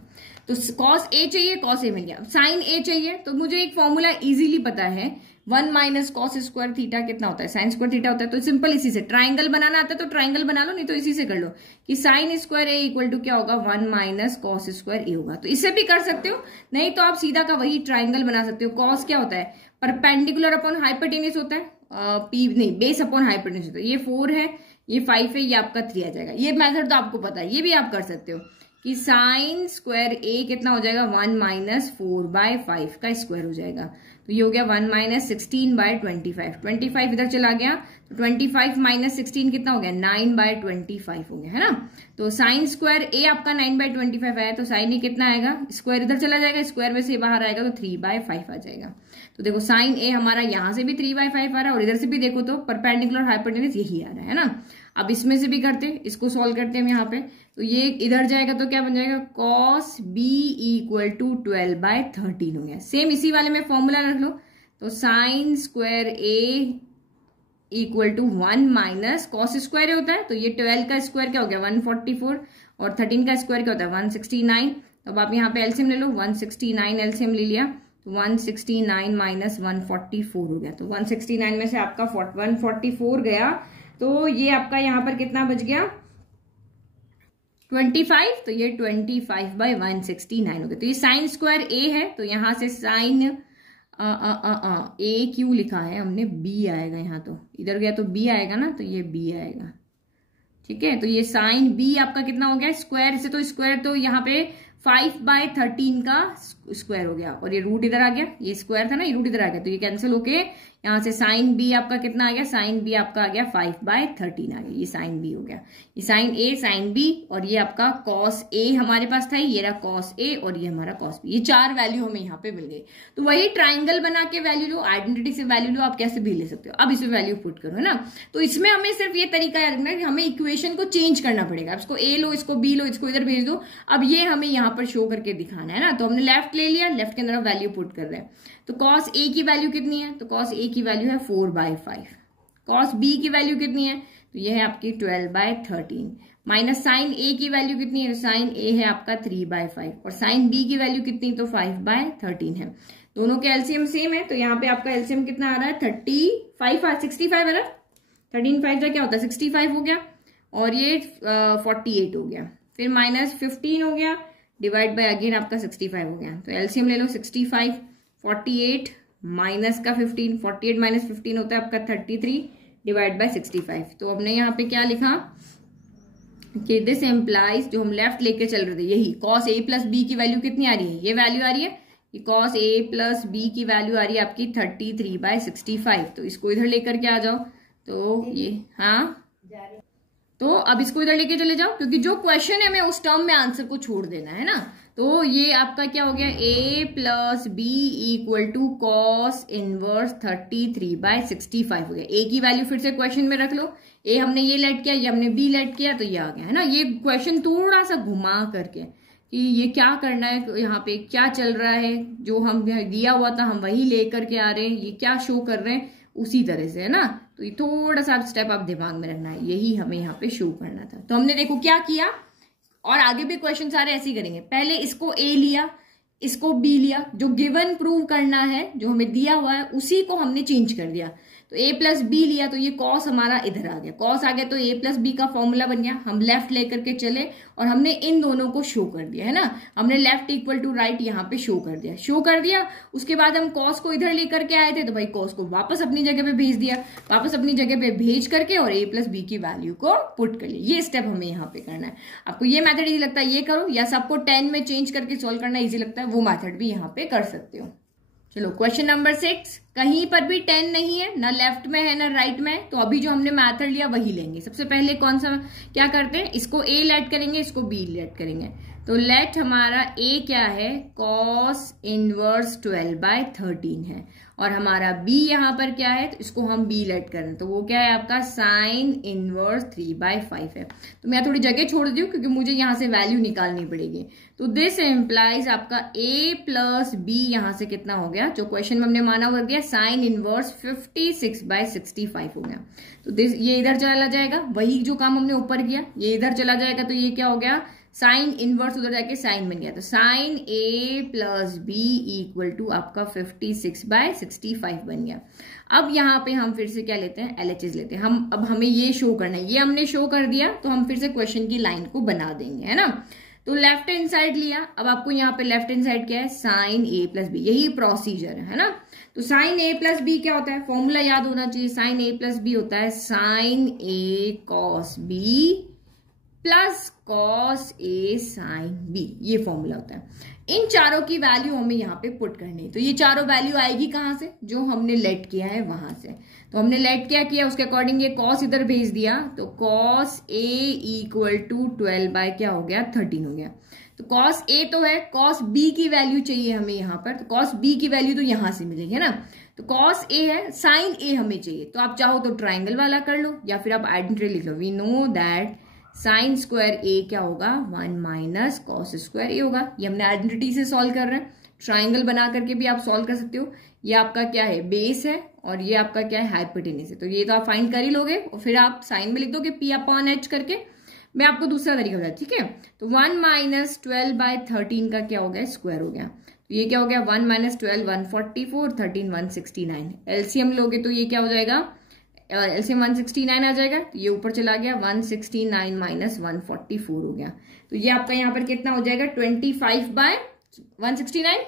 तो cos a चाहिए, cos a मिल गया। sin a चाहिए, तो मुझे एक फॉर्मूला इजीली पता है, 1 माइनस कॉस स्क्वायर थीटा कितना होता है, साइन स्क्वायर थीटा होता है। तो सिंपल इसी से ट्राइंगल बनाना आता है तो ट्राइंगल बना लो, नहीं तो इसी से कर लो कि sine square a equal to क्या होगा, 1 माइनस कॉस स्क्वायर ए होगा। तो इससे भी कर सकते हो, नहीं तो आप सीधा का वही ट्राइंगल बना सकते हो। कॉस क्या होता है, परपेंडिकुलर अपॉन हाइपोटेन्यूज होता है, पी नहीं बेस अपॉन हाइपोटेन्यूज होता है। ये 4 है, ये 5 है, ये आपका 3 आ जाएगा। ये मेथड तो आपको पता है, ये भी आप कर सकते हो कि साइन स्क्वायर ए कितना हो जाएगा 1 माइनस 4/5 का स्क्वायर हो जाएगा। तो ये हो गया 1 माइनस 16/25, 25 इधर चला गया तो 25 माइनस 16 कितना हो गया 9/25 हो गया, है ना। तो साइन स्क्वायर ए आपका 9/25 आया, तो साइन ए कितना आएगा, स्क्वायर इधर चला जाएगा, स्क्वायर में से बाहर आएगा तो 3/5 आ जाएगा। तो देखो साइन ए हमारा यहां से भी 3/5 आ रहा है और इधर से भी देखो तो परपेंडिकुलर हाइपोटेन्यूज यही आ रहा है ना। अब इसमें से भी करते हैं, इसको सॉल्व करते हैं हम यहाँ पे। तो ये इधर जाएगा तो क्या बन जाएगा cos b इक्वल टू 12/13 हो गया। सेम इसी वाले में फॉर्मूला रख लो, तो sine square a equal to 1 minus cos square होता है, तो ये 12 का स्क्वायर क्या हो गया 144 और 13 का स्क्वायर क्या होता है 169। तो अब आप यहाँ पे एलसीएम ले लो, 169 एलसीएम ले लिया तो 169 माइनस 144 हो गया। तो 169 में से आपका 144 गया, तो ये आपका यहाँ पर कितना बच गया 25, तो ये 25/169 हो गया। तो ये साइन स्क्वायर ए है, तो यहां से साइन ए क्यों लिखा है हमने, बी आएगा यहाँ, तो इधर गया तो बी आएगा ना, तो ये बी आएगा, ठीक है। तो ये साइन बी आपका कितना हो गया स्क्वायर से, तो स्क्वायर तो यहाँ पे 5/13 का स्क्वायर हो गया और ये रूट इधर आ गया, ये स्क्वायर था ना, ये रूट इधर आ गया, तो ये कैंसिल होके यहाँ से साइन बी आपका कितना आ गया, साइन बी आपका आ गया 5/13 आ गया, ये साइन बी हो गया। ये साइन ए साइन बी और ये आपका कॉस ए हमारे पास था, ये रहा कॉस ए और ये हमारा कॉस बी, ये 4 वैल्यू हमें यहाँ पे मिल गई। तो वही ट्राइंगल बना के वैल्यू लो, आइडेंटिटी से वैल्यू लो, आप कैसे भी ले सकते हो। अब इसमें वैल्यू पुट करो, है ना। तो इसमें हमें सिर्फ ये तरीका याद रखना है कि हमें इक्वेशन को चेंज करना पड़ेगा। इसको ए लो, इसको बी लो, इसको इधर भेज दो। अब ये हमें यहाँ पर शो करके दिखाना है ना। तो हमने लेफ्ट ले लिया, लेफ्ट के अंदर वैल्यू पुट कर रहे हैं। तो कॉस ए की वैल्यू कितनी है, तो कॉस ए की वैल्यू है 4/5। कॉस बी की वैल्यू कितनी है, तो ये है आपकी 12/13 माइनस साइन ए की वैल्यू कितनी है, साइन ए है आपका 3/5 और साइन बी की वैल्यू कितनी, तो 5/13 है। दोनों के एलसीएम सेम है, तो यहाँ पे आपका एलसीएम कितना आ रहा है 65 है ना, 13 का क्या होता है 65 हो गया और ये 48 हो गया, फिर माइनस 15 हो गया, डिवाइड बाय अगेन आपका 65 हो गया। तो एलसीएम ले लो 65, 48 माइनस का 15, 48 माइनस 15 होता है आपका 33 डिवाइड बाय 65। तो हमने यहाँ पे क्या लिखा कि दिस एम्प्लाइज, जो हम लेफ्ट लेके चल रहे थे यही, कॉस ए प्लस बी की वैल्यू कितनी आ रही है, ये वैल्यू आ रही है, कॉस ए प्लस बी की वैल्यू आ रही है आपकी 33/65। तो इसको इधर लेकर के आ जाओ, तो ये हाँ, तो अब इसको इधर लेके चले जाओ, क्योंकि जो क्वेश्चन है हमें उस टर्म में आंसर को छोड़ देना है ना। तो ये आपका क्या हो गया a plus b equal to cos inverse 33/65 हो गया। a की वैल्यू फिर से क्वेश्चन में रख लो, a हमने ये लेट किया, ये हमने b लेट किया, तो ये आ गया, है ना। ये क्वेश्चन थोड़ा सा घुमा करके कि ये क्या करना है, यहाँ पे क्या चल रहा है, जो हम दिया हुआ था हम वही लेकर के आ रहे हैं, ये क्या शो कर रहे हैं उसी तरह से, है ना। तो ये थोड़ा सा स्टेप आप दिमाग में रखना है, यही हमें यहाँ पे शो करना था। तो हमने देखो क्या किया, और आगे भी क्वेश्चन सारे ऐसे ही करेंगे। पहले इसको ए लिया, इसको बी लिया, जो गिवन प्रूव करना है, जो हमें दिया हुआ है उसी को हमने चेंज कर दिया। तो a प्लस बी लिया, तो ये कॉस हमारा इधर आ गया, कॉस आ गया तो a प्लस बी का फॉर्मूला बन गया। हम लेफ्ट लेकर के चले और हमने इन दोनों को शो कर दिया, है ना। हमने लेफ्ट इक्वल टू राइट यहाँ पे शो कर दिया। उसके बाद हम कॉस को इधर लेकर के आए थे, तो भाई कॉस को वापस अपनी जगह पे भेज दिया, वापस अपनी जगह पे भेज करके और a प्लस बी की वैल्यू को पुट कर लिया। ये स्टेप हमें यहाँ पे करना है। आपको ये मैथड इजी लगता है ये करो, या सबको 10 में चेंज करके सोल्व करना इजी लगता है वो मैथड भी यहाँ पे कर सकते हो। चलो क्वेश्चन नंबर 6, कहीं पर भी 10 नहीं है, ना लेफ्ट में है ना राइट में, तो अभी जो हमने मेथड लिया वही लेंगे। सबसे पहले कौन सा क्या करते हैं, इसको a लेट करेंगे, इसको b लेट करेंगे। तो लेट हमारा a क्या है, cos इनवर्स 12/13 है, और हमारा b यहाँ पर क्या है, तो इसको हम b लेट करें, तो वो क्या है आपका sin इनवर्स 3/5 है। तो मैं थोड़ी जगह छोड़ दी हूँ क्योंकि मुझे यहाँ से वैल्यू निकालनी पड़ेगी। तो दिस एम्प्लाइज आपका a प्लस b यहाँ से कितना हो गया, जो क्वेश्चन में हमने माना हो गया sin इनवर्स 56/65 हो गया। तो दिस ये इधर चला जाएगा, वही जो काम हमने ऊपर किया ये इधर चला जाएगा, तो ये क्या हो गया साइन इनवर्स उधर जाके साइन बन गया। तो sine a plus b equal to आपका 56/65 बन गया। अब यहाँ पे हम फिर से क्या लेते हैं, LHS लेते हैं हम। अब हमें ये शो करना है, ये हमने शो कर दिया, तो हम फिर से क्वेश्चन की लाइन को बना देंगे, है ना। तो लेफ्ट हैंड साइड लिया, अब आपको यहाँ पे लेफ्ट हैंड साइड क्या है, साइन a प्लस बी, यही प्रोसीजर है ना। तो साइन ए प्लस बी क्या होता है, फॉर्मूला याद होना चाहिए, साइन ए प्लस बी होता है sign A cos B plus cos A sine B, ये फॉर्मूला होता है। इन चारों की वैल्यू हमें यहाँ पे पुट करनी है। तो ये चारों वैल्यू आएगी कहाँ से, जो हमने लेट किया है वहां से। तो हमने लेट क्या किया, उसके अकॉर्डिंग ये कॉस इधर भेज दिया, तो cos a equal to 12 by क्या हो गया 13 हो गया। तो कॉस ए तो है, कॉस बी की वैल्यू चाहिए हमें यहाँ पर, तो कॉस बी की वैल्यू तो यहां से मिलेगी ना। तो कॉस ए है, साइन ए हमें चाहिए, तो आप चाहो तो ट्राइंगल वाला कर लो या फिर आप आइडेंटिटी लिख लो। We know that sine square A क्या होगा 1 माइनस कॉस स्क्वायर ए होगा। ये हमने आइडेंटिटी से सॉल्व कर रहे हैं, ट्राइंगल बना करके भी आप सॉल्व कर सकते हो। ये आपका क्या है, बेस है, और ये आपका क्या है, हाइपोटेन्यूज है। तो ये तो आप फाइंड कर ही लोगे और फिर आप साइन में लिख दोगे पी अपॉन एच करके। मैं आपको दूसरा तरीका बताया, ठीक है। तो 1 माइनस 12 बाय 13 का क्या हो गया, स्क्वायर हो गया। तो ये क्या हो गया 1 माइनस 12 144, 13 169। एलसीएम लोगे तो ये क्या हो जाएगा, एलसीएम 169 आ जाएगा। तो ये ऊपर चला गया 169 माइनस 144 हो गया। तो ये आपका यहाँ पर कितना हो जाएगा 25 बाय 169,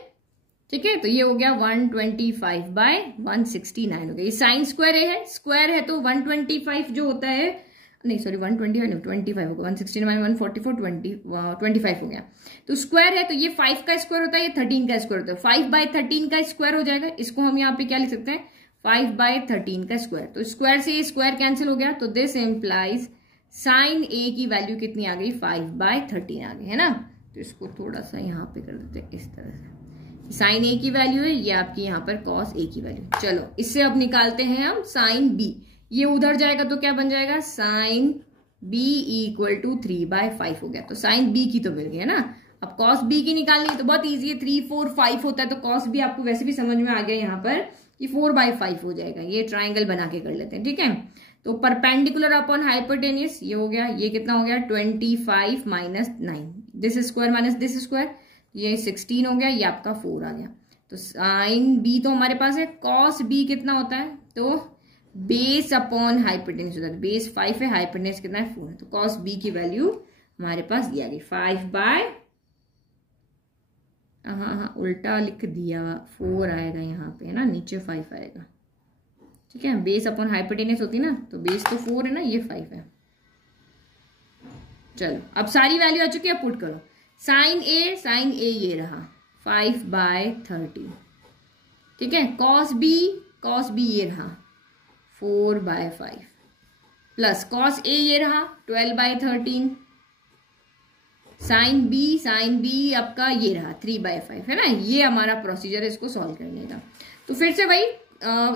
ठीक है। तो ये हो गया 125 बाय 169 हो गया। ये साइन स्क्वायर ए है, स्क्वायर है तो 125 जो होता है, नहीं सॉरी 125 नहीं 25 होगा, 169 माइनस 144 25 हो गया। तो स्क्वायर है तो ये 5 का स्क्वायर होता है, ये 13 का स्क्वायर होता है। 5 बाय 13 का स्क्वायर हो जाएगा, इसको हम यहाँ पे क्या लिख सकते हैं 5 बाय 13 का स्क्वायर। तो स्क्वायर से ये स्क्वायर कैंसिल हो गया, तो दिस इम्प्लाइज साइन ए की वैल्यू कितनी आ गई 5 बाय 13 आ गई, है ना। तो इसको थोड़ा सा यहाँ पे कर देते हैं इस तरह से, साइन ए की वैल्यू है, ये आपकी यहाँ पर कॉस ए की वैल्यू। चलो इससे अब निकालते हैं हम साइन बी। ये उधर जाएगा तो क्या बन जाएगा sine b equal to 3 by 5 हो गया। तो साइन बी की तो मिल गई है ना। अब कॉस बी की निकालनी है तो बहुत इजी है, 3 4 5 होता है, तो कॉस बी आपको वैसे भी समझ में आ गया यहाँ पर कि 4 बाय 5 हो जाएगा। ये ट्राइंगल बना के कर लेते हैं, ठीक है। तो परपेंडिकुलर अपॉन हाइपोटेन्यूज ये हो गया, ये कितना हो गया 25 minus 9, this square minus this square, ये 16 हो गया, ये आपका 4 आ गया। तो साइन बी तो हमारे पास है, कॉस बी कितना होता है, तो बेस अपॉन हाइपोटेन्यूज होता है। बेस 5 है, हाइपोटेन्यूज कितना है 4 है। तो कॉस बी की वैल्यू हमारे पास ये आ गई 5 बाय, हाँ उल्टा लिख दिया, 4 आएगा यहाँ पे, है ना, नीचे 5 आएगा, ठीक है। बेस अपॉन हाइपोटेन्यूज होती है ना, तो बेस तो 4 है ना, ये 5 है। चलो अब सारी वैल्यू आ चुकी है, पुट करो। साइन ए ये रहा 5 बाय 30, ठीक है। कॉस बी ये रहा 4 बाय 5 प्लस कॉस ए ये रहा 12 बाय 13, साइन बी आपका ये रहा 3 बाय 5, है ना। ये हमारा प्रोसीजर है इसको सॉल्व करने का। तो फिर से भाई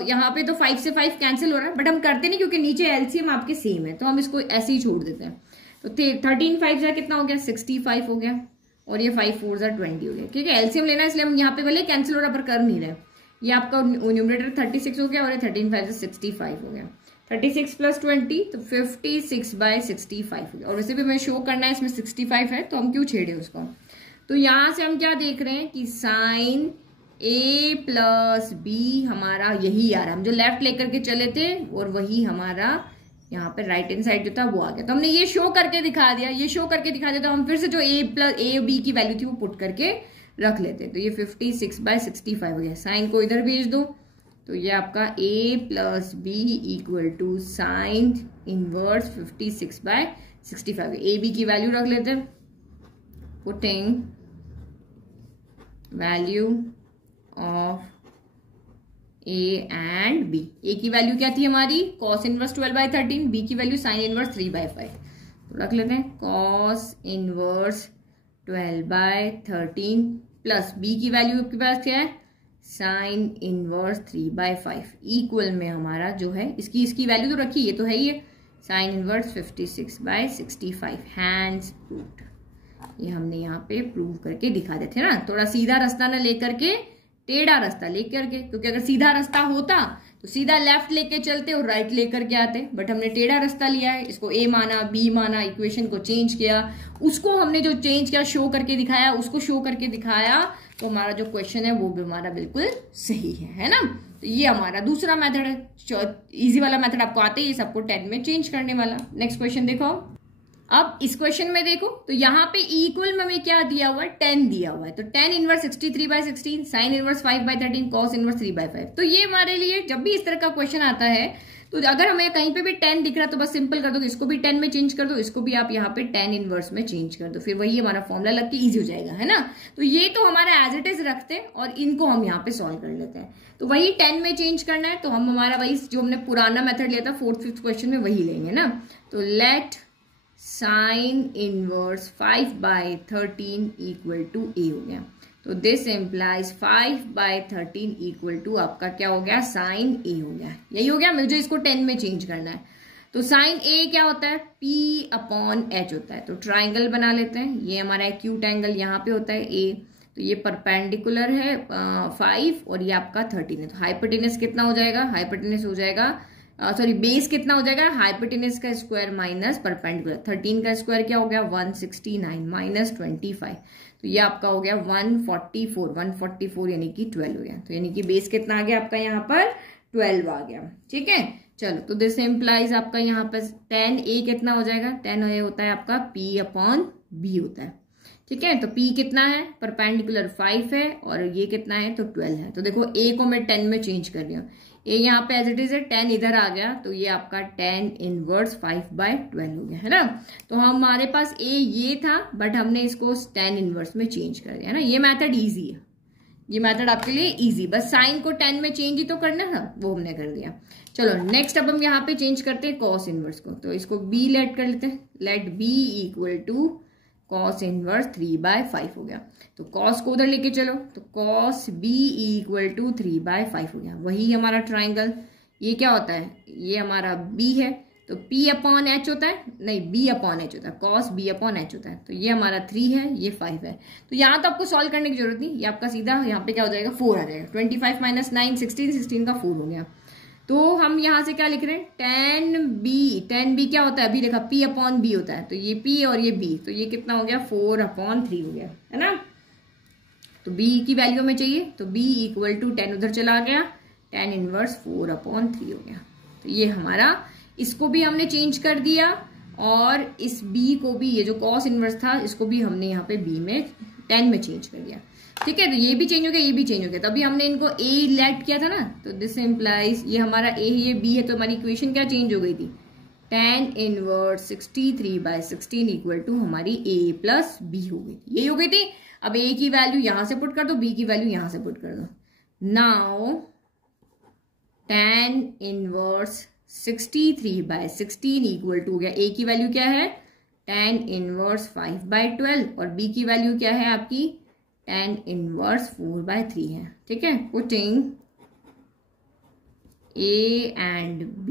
यहाँ पे तो 5 से 5 कैंसिल हो रहा है, बट हम करते नहीं क्योंकि नीचे एलसीएम आपके सेम है, तो हम इसको ऐसे ही छोड़ देते हैं। तो 13 5 जा कितना हो गया 65 हो गया, और ये 5 4 जा 20 हो गया, ठीक है। एलसीएम लेना इसलिए हम यहाँ पे भले कैंसिल हो रहा पर कर नहीं रहे। ये आपका न्यूमरेटर 36 हो गया और ये 13 5 से 65 हो गया। 36 प्लस 20 तो 56 बाय 65 हो गया। और वैसे भी हमें शो करना है इसमें 65 है, तो हम क्यों छेड़े उसको। तो यहां से हम क्या देख रहे हैं कि साइन ए प्लस बी हमारा यही आ रहा है, हम जो लेफ्ट लेकर के चले थे और वही हमारा यहाँ पे राइट हैंड साइड जो था वो आ गया। तो हमने ये शो करके दिखा दिया, ये शो करके दिखा दिया, तो हम फिर से जो ए बी की वैल्यू थी वो पुट करके रख लेते। तो ये 56 बाय 65 हो गया। साइन को इधर भेज दो, तो ये आपका a plus b equal to sine inverse 56 by 65। A b की वैल्यू रख लेते हैं, putting value of a and b। A की वैल्यू क्या थी हमारी कॉस इनवर्स 12 बाय 13, बी की वैल्यू साइन इनवर्स 3 बाय 5। तो रख लेते हैं cos inverse 12 by 13 plus b की वैल्यू आपके पास क्या है साइन इनवर्स 3 बाय 5 इक्वल में हमारा जो है इसकी वैल्यू तो रखी, ये तो है ही है sine inverse 56 by 65। Hence proved, ये हमने यहाँ पे प्रूव करके दिखा देते ना। थोड़ा सीधा रास्ता ना लेकर के टेढ़ा रास्ता लेकर के, क्योंकि अगर सीधा रास्ता होता तो सीधा लेफ्ट लेके चलते और राइट लेकर के आते, बट हमने टेढ़ा रास्ता लिया है, इसको ए माना बी माना, इक्वेशन को चेंज किया, उसको हमने जो चेंज किया शो करके दिखाया, उसको शो करके दिखाया, तो हमारा जो क्वेश्चन है वो भी हमारा बिल्कुल सही है ना। तो ये हमारा दूसरा मेथड है। इजी वाला मेथड आपको आते ही सबको 10 में चेंज करने वाला। नेक्स्ट क्वेश्चन देखो। अब इस क्वेश्चन में देखो तो यहाँ पे इक्वल में हमें क्या दिया हुआ है, 10 दिया हुआ है। तो 10 inverse 63/16, sign inverse 5/13, cos inverse 3/5। तो ये हमारे लिए जब भी इस तरह का क्वेश्चन आता है तो अगर हमें कहीं पे भी 10 दिख रहा है तो बस सिंपल कर दो, इसको भी 10 में चेंज कर दो, इसको भी आप यहाँ पे 10 इनवर्स में चेंज कर दो, फिर वही हमारा फॉर्मूला लग के इजी हो जाएगा, है ना। तो ये तो हमारा एज इट इज रखते हैं और इनको हम यहाँ पे सॉल्व कर लेते हैं। तो वही 10 में चेंज करना है, तो हम हमारा वही जो हमने पुराना मेथड लिया था 4th 5th क्वेश्चन में वही लेंगे ना। तो let sine inverse 5/13 equal to A हो गया। तो दिस इम्प्लाइज 5/13 इक्वल टू आपका क्या हो गया, साइन ए हो गया। यही हो गया, मुझे इसको 10 में चेंज करना है। तो साइन ए क्या होता है, P/H होता है। तो ट्राइंगल बना लेते हैं, ये हमारा एक्यूट एंगल यहाँ पे होता है ए, तो ये परपेंडिकुलर है 5 और ये आपका 13 है। तो हाइपोटेनस कितना हो जाएगा, हाइपोटेनस हो जाएगा बेस कितना हो जाएगा, हाइपोटेनस का स्क्वायर माइनस परपेंडिकुलर। 13 का स्क्वायर क्या हो गया 169 माइनस 25, तो ये आपका हो गया 144 यानी कि 12 हो गया। तो यानी कि बेस कितना आ गया आपका यहाँ पर 12 आ गया। ठीक है, चलो तो दिस इम्प्लाइज आपका यहाँ पर tan a कितना हो जाएगा, tan a होता है आपका P/B होता है। ठीक है, तो P कितना है, परपेंडिकुलर 5 है और ये कितना है तो 12 है। तो देखो a को मैं 10 में चेंज कर रही हूँ, a यहाँ पे एज इट इज है, 10 इधर आ गया तो ये आपका tan इनवर्स 5/12 हो गया, है ना। तो हमारे पास a ये था बट हमने इसको tan इनवर्स में चेंज कर दिया ना। ये मेथड इजी है, ये मेथड आपके लिए इजी, बस साइन को 10 में चेंज ही तो करना था, वो हमने कर दिया। चलो नेक्स्ट अब हम यहाँ पे चेंज करते हैं कॉस इनवर्स को। तो इसको b लेट कर लेते हैं, let b equal to cos inverse 3/5 हो गया। तो कॉस को उधर लेके चलो, तो कॉस b इक्वल टू 3/5 हो गया। वही हमारा ट्राइंगल, ये क्या होता है, ये हमारा b है तो P/H होता है, नहीं B/H होता है, कॉस B/H होता है। तो ये हमारा 3 है, ये 5 है। तो यहाँ तो आपको सॉल्व करने की जरूरत नहीं, ये आपका सीधा यहाँ पे क्या हो जाएगा 4 आ जाएगा। 25 माइनस 9 16 का 4 हो गया। तो हम यहाँ से क्या लिख रहे हैं, tan b क्या होता है, अभी देखा P/B होता है, तो ये P और ये B, तो ये कितना हो गया 4/3 हो गया, है ना। तो b की वैल्यू में चाहिए, तो b इक्वल टू 10 उधर चला गया, tan इनवर्स 4/3 हो गया। तो ये हमारा, इसको भी हमने चेंज कर दिया और इस b को भी, ये जो कॉस इनवर्स था इसको भी हमने यहाँ पे b में 10 में चेंज कर दिया। ठीक है, तो ये भी चेंज हो गया, ये भी चेंज हो गया। तभी हमने इनको a लेट किया था ना, तो दिस इम्प्लाइज ये हमारा a ये b है, तो हमारी इक्वेशन क्या चेंज हो गई थी, tan इनवर्स 63/16 इक्वल टू हमारी a प्लस b हो गई थी, यही हो गई थी। अब a की वैल्यू यहां से पुट कर दो, b की वैल्यू यहां से पुट कर दो। Now tan inverse 63/16 equal to हो गया, a की वैल्यू क्या है tan इनवर्स 5/12 और b की वैल्यू क्या है आपकी tan इनवर्स 4/3 है। ठीक है, putting a and b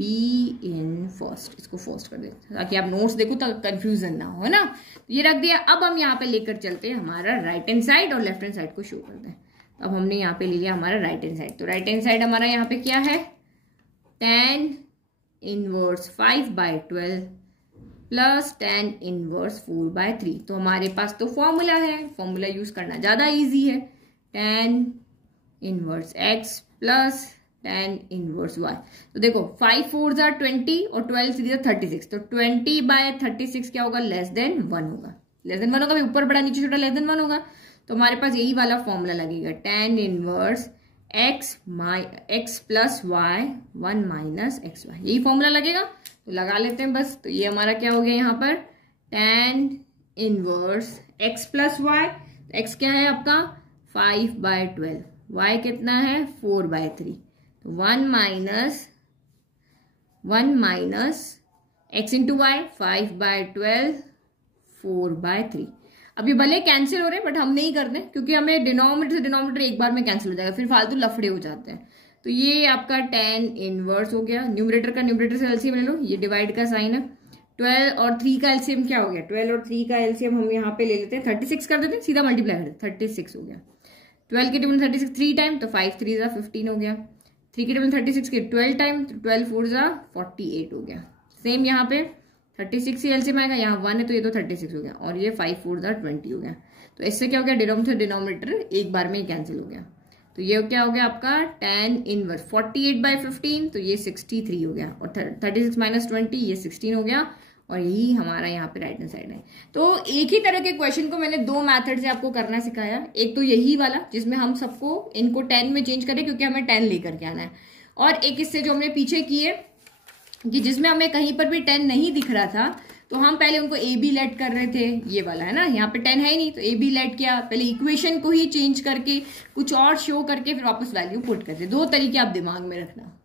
in first, इसको फर्स्ट कर देते ताकि आप नोट्स देखो तो कंफ्यूजन ना हो, है ना। तो ये रख दिया। अब हम यहाँ पे लेकर चलते हैं हमारा राइट हैंड साइड और लेफ्ट हैंड साइड को शो करते हैं। तो अब हमने यहाँ पे ले लिया हमारा राइट हैंड साइड। तो राइट हैंड साइड हमारा यहाँ पे क्या है, tan inverse 5/12 plus tan inverse 4/3। तो हमारे पास तो फॉर्मूला है, फॉर्मूला यूज करना ज्यादा इजी है, tan inverse x plus tan inverse y। तो देखो 5 4 are 20 और 12 3 are 36, तो 20/36 क्या होगा, लेस देन 1 होगा। लेस देन 1 होगा, ऊपर बड़ा नीचे छोटा, लेस देन 1 होगा। तो हमारे पास यही वाला फॉर्मूला लगेगा, tan inverse x plus y 1 minus xy, यही फॉर्मूला लगेगा। तो लगा लेते हैं बस। तो ये हमारा क्या हो गया यहाँ पर, tan inverse x plus y, x क्या है आपका 5/12, y कितना है 4/3, तो 1 माइनस x इंटू वाई 5/12 4/3। अब ये भले कैंसिल हो रहे हैं बट हम नहीं करते क्योंकि हमें डिनोमिनेटर से डिनोमिनेटर एक बार में कैंसिल हो जाएगा, फिर फालतू लफड़े हो जाते हैं। तो ये आपका tan इनवर्स हो गया, न्यूमरेटर का न्यूमरेटर से एलसीएम ले लो, ये डिवाइड का साइन है। 12 और 3 का एलसीएम क्या हो गया, 12 और 3 का एलसीएम हम यहाँ पे ले लेते हैं 36 कर देते हैं, सीधा मल्टीप्लाई कर देते हैं, 36 हो गया। 12 के टेबल 36 3 टाइम, तो 5 3 15 हो गया। 3 के टेबल 36 के 12 टाइम, तो 12 4 48 हो गया। सेम यहाँ पे 36 ही एलसीएम आएगा, यहाँ 1 है तो ये तो 36 हो गया, और ये 5 4 20 हो गया। तो इससे क्या हो गया, डिनोमिनेटर एक बार में ही कैंसिल हो गया। तो ये क्या हो गया आपका tan इनवर्स 48/15, तो ये 63 हो गया, और 36 माइनस 20 ये 16 हो गया, और यही हमारा यहाँ पे राइट हैंड साइड है। तो एक ही तरह के क्वेश्चन को मैंने दो मेथड से आपको करना सिखाया। एक तो यही वाला जिसमें हम सबको इनको 10 में चेंज करें क्योंकि हमें 10 लेकर के आना है, और एक इससे जो हमने पीछे किए कि जिसमें हमें कहीं पर भी 10 नहीं दिख रहा था तो हम पहले उनको ए बी लेट कर रहे थे, ये वाला है ना, यहाँ पे 10 है ही नहीं तो ए बी लेट किया, पहले इक्वेशन को ही चेंज करके कुछ और शो करके फिर वापस वैल्यू पुट करते। दो तरीके आप दिमाग में रखना,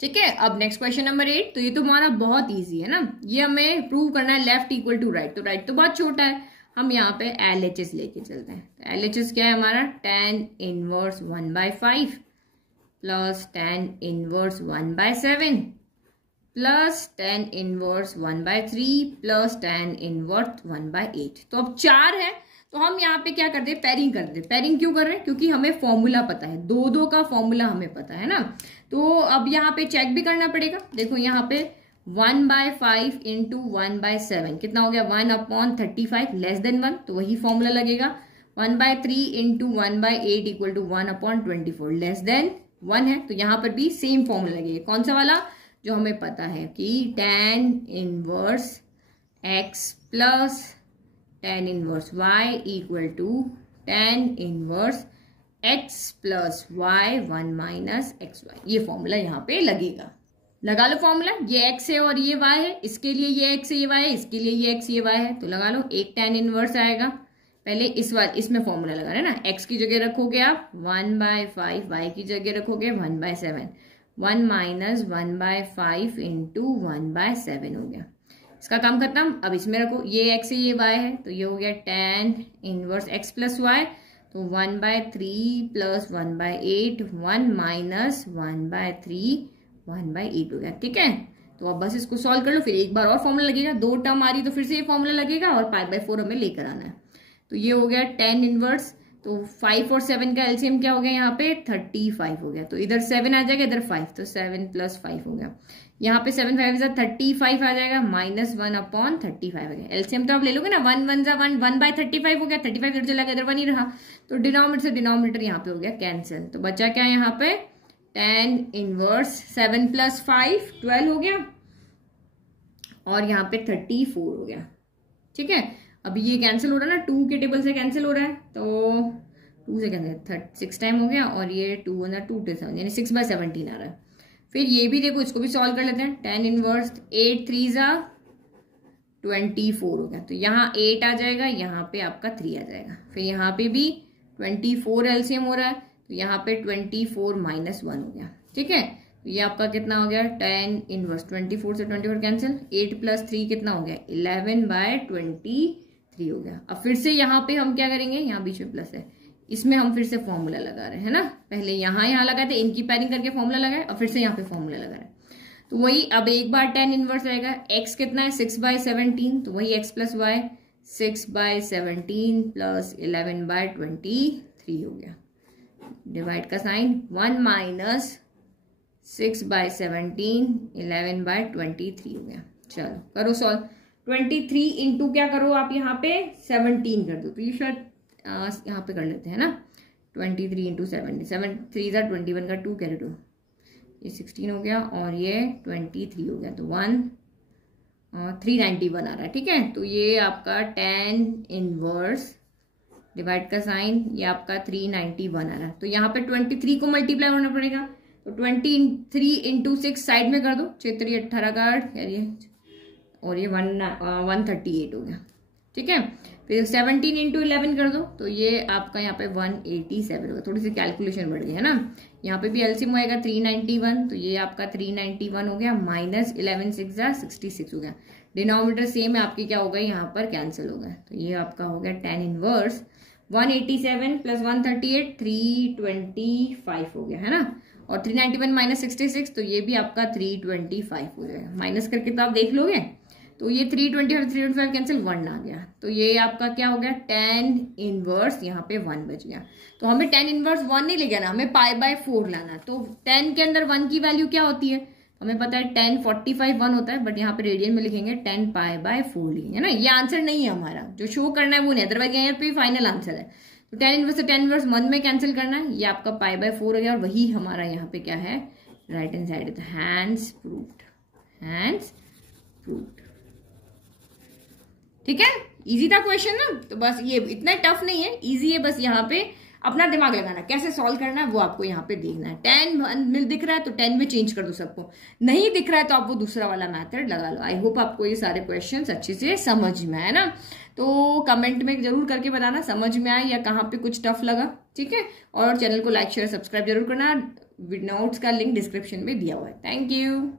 ठीक है। अब नेक्स्ट क्वेश्चन नंबर 8, तो ये तो हमारा बहुत इजी है ना, ये हमें प्रूव करना है लेफ्ट इक्वल टू राइट, तो राइट तो बहुत छोटा है, हम यहाँ पे LHS लेके चलते हैं। तो LHS क्या है हमारा, tan inverse 1/5 plus tan inverse 1/7 plus tan inverse 1/3 plus tan inverse 1/8। तो अब 4 है तो हम यहाँ पे क्या करते हैं, पेयरिंग करते हैं। पेयरिंग क्यों कर रहे हैं, क्योंकि हमें फॉर्मूला पता है, 2 का फॉर्मूला हमें पता है ना। तो अब यहाँ पे चेक भी करना पड़ेगा। देखो यहाँ पे 1/5 इंटू 1/7 कितना हो गया, 1/35 लेस देन 1, तो वही फॉर्मूला लगेगा। 1/3 into 1/8 equal to 1/24 less than 1 है, तो यहाँ पर भी सेम फॉर्मूला लगेगा। कौन सा वाला, जो हमें पता है कि tan inverse x plus tan inverse y equal to tan inverse x plus y 1 minus xy, ये फॉर्मूला यहाँ पे लगेगा। लगा लो फॉर्मूला, ये x है और ये y है, इसके लिए ये x है ये y है, इसके लिए ये x ये y है, तो लगा लो। एक tan इनवर्स आएगा, पहले इसमें फॉर्मूला लगा रहे ना, x की जगह रखोगे आप 1/5, y की जगह रखोगे 1/7, 1 माइनस 1/5 इंटू 1/7 हो गया। इसका काम खत्म। अब इसमें रखो, ये x है ये y है, तो ये हो गया tan inverse x plus y, तो 1/3 प्लस 1/8, 1 माइनस 1/3 1/8 हो गया, ठीक है। तो अब बस इसको सॉल्व कर लो, फिर एक बार और फॉर्मूला लगेगा, 2 टर्म आ रही तो फिर से ये फॉर्मूला लगेगा और π/4 हमें लेकर आना है। तो ये हो गया tan इनवर्स, तो 5 और 7 का एलसीएम क्या हो गया यहाँ पे 35 हो गया, तो इधर 7 आ जाएगा इधर 5, तो 7 प्लस 5 हो गया। यहाँ पे 7 5 35 आ जाएगा, माइनस 1/35 आ गया। एलसीएम तो आप ले लोगे ना, 1 1 1/35 हो गया, 35 इधर चला गया, इधर 1 ही रहा, तो डिनोमिनेटर से डिनोमिनेटर यहाँ पे हो गया कैंसिल। तो बचा क्या यहाँ पे, tan इनवर्स 7 प्लस 5 12 हो गया, और यहाँ पे 34 हो गया, ठीक है। अभी ये कैंसिल हो रहा है ना, 2 के टेबल से कैंसिल हो रहा है, तो 2 से कैंसिल 6 टाइम हो गया, और ये 2 2 7 यानी 6/17 आ रहा है। फिर ये भी देखो, इसको भी सॉल्व कर लेते हैं। tan इनवर्स 8 3 24 हो गया, तो यहाँ 8 आ जाएगा, यहाँ पे आपका 3 आ जाएगा। फिर यहाँ पे भी 24 एलसीएम हो रहा है, तो यहाँ पे 24 माइनस 1 हो गया, ठीक है। तो ये आपका कितना हो गया, tan इनवर्स 24 से 24 कैंसिल, 8 प्लस 3 कितना हो गया 11/23 हो गया। अब फिर से यहाँ पे हम क्या करेंगे, यहाँ बीच में प्लस है, इसमें हम फिर से फॉर्मूला लगा रहे हैं ना, पहले यहाँ लगाए थे, इनकी पेयरिंग करके फॉर्मूला लगाए, और फिर से यहाँ पे फॉर्मूला लगा रहे हैं। तो वही अब एक बार tan इनवर्स आएगा, x कितना है 6/17, तो वही x प्लस y 6/17 प्लस 11/23 हो गया। डिवाइड का साइन, 1 माइनस 6/17 11/23 हो गया। चलो करो सॉल्व, 23 इंटू क्या करो आप यहाँ पे 17 कर दो, तो ये शायद यहाँ पे कर लेते हैं ना, 23 इंटू 7 7 3 21 का 2 कैरी 2, ये 16 हो गया, और ये 23 हो गया, तो 391 आ रहा है, ठीक है। तो ये आपका tan इनवर्स डिवाइड का साइन, ये आपका 391 आ रहा है। तो यहाँ पे 23 को मल्टीप्लाई होना पड़ेगा, तो 23 इंटू 6 साइड में कर दो, 6 3 18 का 8 यार, और ये 138 हो गया, ठीक है। फिर 17 इंटू 11 कर दो, तो ये आपका यहाँ पे 187 होगा। थोड़ी सी कैलकुलेशन बढ़ गई है ना, यहाँ पे भी एलसीएम होएगा 391, तो ये आपका 391 हो गया, माइनस 11 6 66 हो गया। डिनोमिनेटर सेम है आपकी, क्या होगा यहाँ पर कैंसिल होगा, तो ये आपका हो गया tan इनवर्स 187 प्लस 138 325 हो गया है ना, और 391 माइनस 66, तो ये भी आपका 325 हो जाएगा। माइनस करके तो आप देख लोगे, तो ये 320 और 325 कैंसिल, 1 आ गया, तो ये आपका क्या हो गया tan इनवर्स यहाँ पे 1 बच गया। तो हमें tan इनवर्स 1 नहीं लेगा ना, हमें π/4 लाना। तो 10 के अंदर 1 की वैल्यू क्या होती है, हमें पता है tan 45 1 होता है, बट यहाँ पे रेडियन में लिखेंगे 10 π/4 लिखेंगे ना। ये आंसर नहीं है हमारा, जो शो करना है वो नहीं, अदरवाइज यहाँ पे फाइनल आंसर है। तो tan इनवर्स से tan इनवर्स 1 में कैंसिल करना है, ये आपका π/4 हो गया, और वही हमारा यहाँ पे क्या है राइट हैंड साइड है। Hence proved, hence proved. ठीक है, इजी था क्वेश्चन ना, तो बस ये इतना टफ नहीं है, इजी है, बस यहाँ पे अपना दिमाग लगाना, कैसे सॉल्व करना है वो आपको यहाँ पे देखना है। 10 मिल दिख रहा है तो 10 में चेंज कर दो सबको, नहीं दिख रहा है तो आप वो दूसरा वाला मेथड लगा लो। आई होप आपको ये सारे क्वेश्चंस अच्छे से समझ में आए ना, तो कमेंट में जरूर करके बताना समझ में आए या कहाँ पे कुछ टफ लगा, ठीक है। और चैनल को लाइक शेयर सब्सक्राइब जरूर करना, नोट्स का लिंक डिस्क्रिप्शन में दिया हुआ है। Thank you.